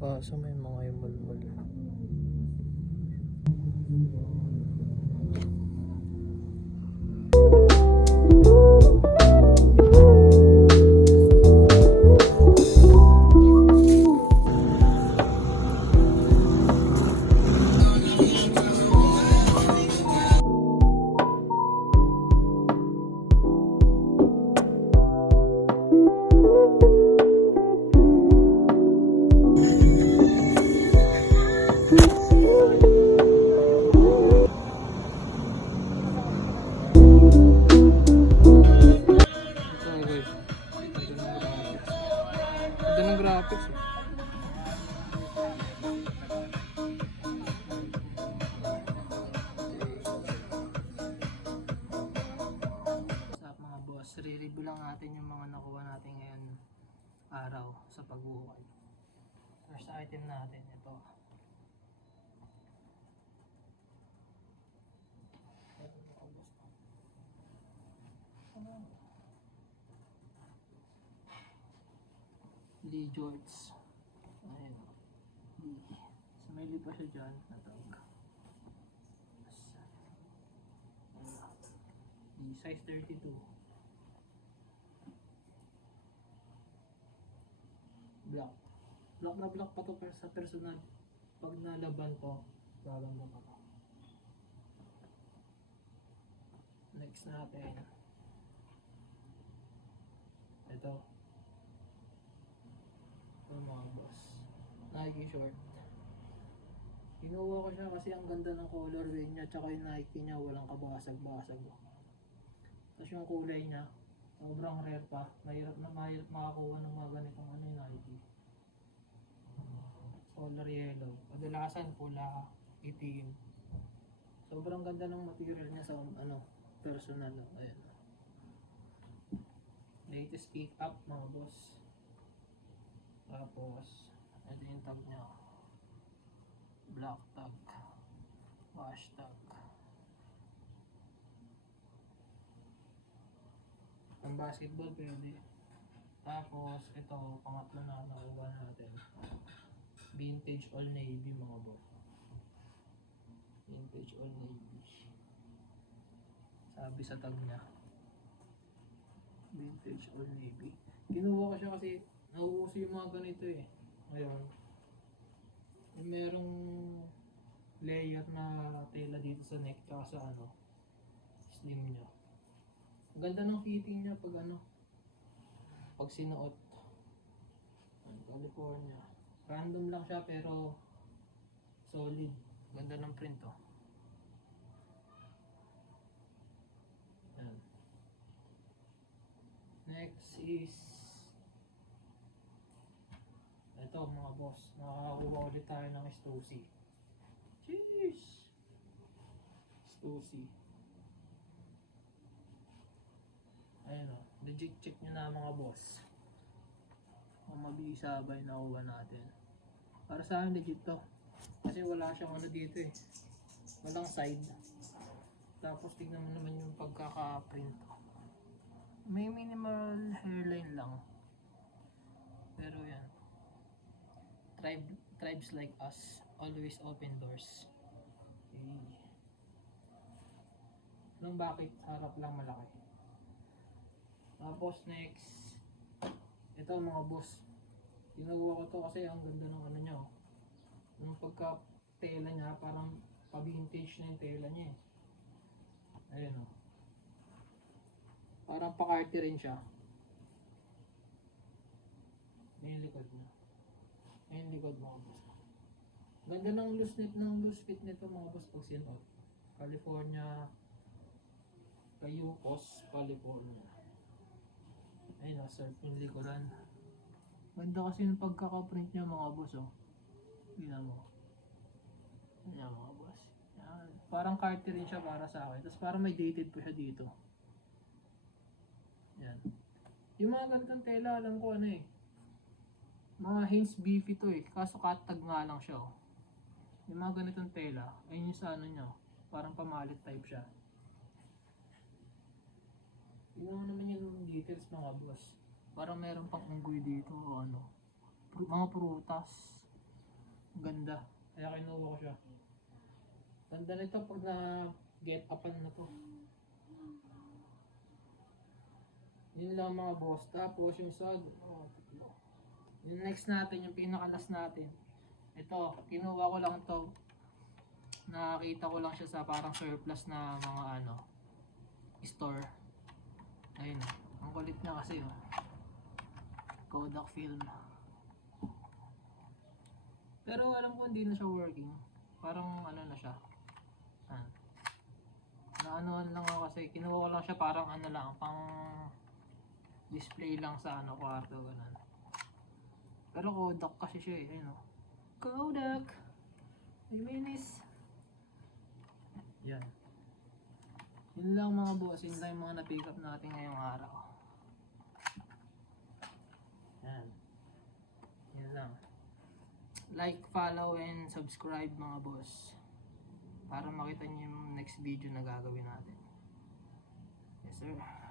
Kaso may mga yung mulmul. Ganda ng graphics. Sa mga boss, re-review lang natin yung mga nakuha natin ngayon araw sa pag-uukay. First item natin ito. Lee George. Ayan. Sumili pa siya dyan. Natawag. Lee size 32. Black. Black na black pa to sa personal. Pag nalaban to, gaganda pa to. Next natin. Ito. Mga boss, Nike short. Kinuha ko siya kasi ang ganda ng colorway niya, tsaka yung Nike niya walang kabasag-basag. Tapos yung kulay niya sobrang rare pa, mahirap makakuha ng mga ganitong yung Nike. Color yellow, kadalasan pula, itim. Sobrang ganda ng material niya sa personal. Ayan. Latest pick up mga boss. Tapos, ito yung tag niya. Black tag. Wash tag. Ang basketball pwede. Tapos, ito, pangatlo na nakuha natin. Vintage All Navy mga boss. Vintage All Navy. Sabi sa tag niya. Vintage All Navy. Kinuha ko siya kasi nauuso yung mga ganito eh. Ngayon, yung merong layer na tela dito sa neck tsaka sa slim niya. Ang ganda ng fitting niya pag sinuot. California. Random lang siya pero solid. Ganda ng print oh. Yan. Next is ito mga boss, nakakakuha ulit tayo ng Stussy. Cheers! Stussy. Ayun o, legit check nyo na mga boss. Kung mabisabay na kuha natin. Para sa akin legit to. Kasi wala siyang dito eh. Walang side. Tapos tignan mo naman yung pagkaka-print. May minimal hairline lang. Pero yan. Tribes like us, always open doors. Okay. Nung bakit harap lang malaki. Tapos next, ito mga boss. Ginagawa ko to kasi ang ganda ng niya oh. Yung pagka tela niya parang pa-vintage na yung tela niya eh. Ayun oh. Parang pa-carty rin siya. May likod niya. Ayun likod mga boss. Ganda ng loose fit nito mga boss pag sinuot. California, Cayucos, California. Ayun o, surf yung likuran. Ganda kasi yung pagkakaprint niya mga boss oh. Tingnan mo. Ayan mga boss. Yan. Parang carty rin siya para sa akin. Tapos parang may dated pa siya dito. Yan. Yung mga ganitong tela alam ko mga Hanes beefy to eh. Kaso katag nga lang siya oh. Yung mga ganitong tela, ayun yung sa niya. Parang pamalit type siya. Tingnan mo naman yung details mga boss. Parang meron pang unggoy dito o ano. Mga prutas. Ang ganda. Kaya kinuha ko siya. Ganda nito pag na get upan na to. Yun lang mga boss. Tapos yung sod. Oh, yung next natin, yung pinakalas natin. Ito, kinuha ko lang to. Nakakita ko lang siya sa parang surplus na mga ano, store. Ayun, ang kulit niya kasi oh. Kodak film. Pero alam ko hindi na siya working. Parang ano na siya. Naanoan lang ako kasi kinuha ko lang siya parang ano lang, pang display lang sa ano kwarto ganun. Pero Kodak kasi siya eh, ayun oh. Kodak. Reminis. Yan. Yun lang mga boss, yun lang yung mga na-pick up natin ngayong araw. Yan. Yun lang. Like, follow, and subscribe mga boss. Para makita niyo yung next video na gagawin natin. Yes sir.